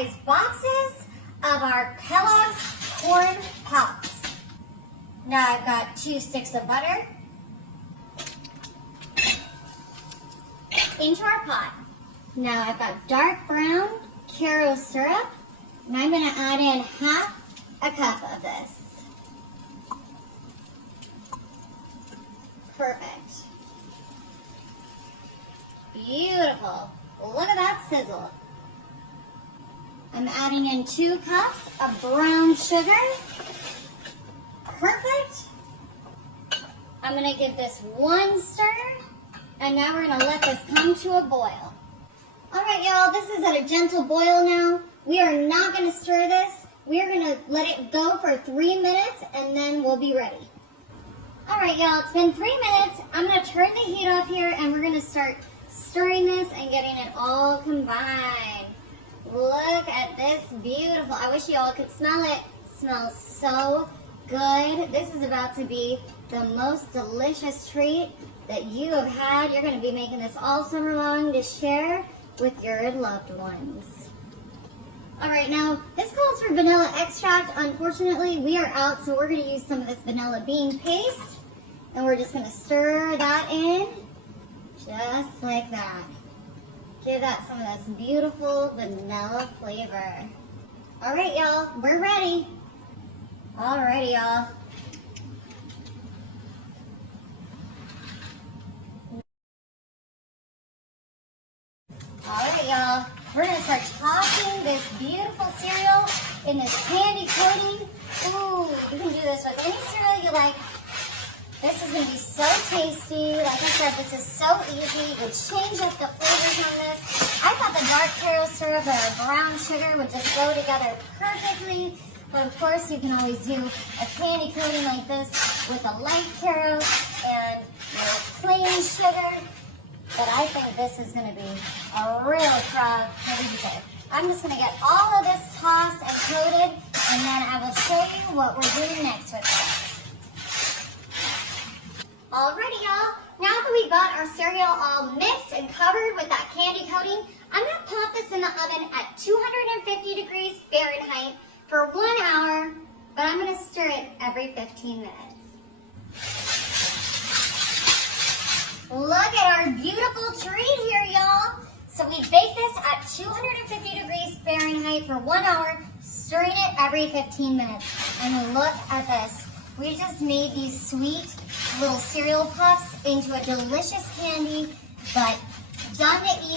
size boxes of our Kellogg's Corn Pops. Now I've got 2 sticks of butter into our pot. Now I've got dark brown Karo syrup, and I'm going to add in half a cup of this. Perfect. Beautiful. Look at that sizzle. I'm adding in 2 cups of brown sugar. Perfect. I'm going to give this 1 stir, and now we're going to let this come to a boil. All right, y'all, this is at a gentle boil now. We are not going to stir this. We are going to let it go for 3 minutes, and then we'll be ready. All right, y'all, it's been 3 minutes. I'm going to turn the heat off here, and we're going to start stirring this and getting it all combined. Look at this beautiful. I wish you all could smell it. It smells so good. This is about to be the most delicious treat that you have had. You're going to be making this all summer long to share with your loved ones. All right, now this calls for vanilla extract. Unfortunately, we are out, so we're going to use some of this vanilla bean paste, and we're just going to stir that in just like that. Give that some of this beautiful vanilla flavor. All right, y'all, we're ready. All righty, y'all. All right, y'all. We're going to start tossing this beautiful cereal in this candy coating. Ooh, you can do this with any cereal you like. This is going to be so tasty. Like I said, this is so easy. You would change up the flavors on this. I thought the dark Karo syrup or brown sugar would just go together perfectly. But of course, you can always do a candy coating like this with a light Karo and plain sugar. But I think this is going to be a real crowd pleaser. I'm just going to get all of this tossed and coated, and then I will show you what we're doing next with this. Alrighty, y'all. Now that we got our cereal all mixed and covered with that candy coating, I'm going to pop this in the oven at 250 degrees Fahrenheit for 1 hour, but I'm going to stir it every 15 minutes. Look at our beautiful treat here, y'all. So we bake this at 250 degrees Fahrenheit for 1 hour, stirring it every 15 minutes. And look at this. We just made these sweet little cereal puffs into a delicious candy, but done the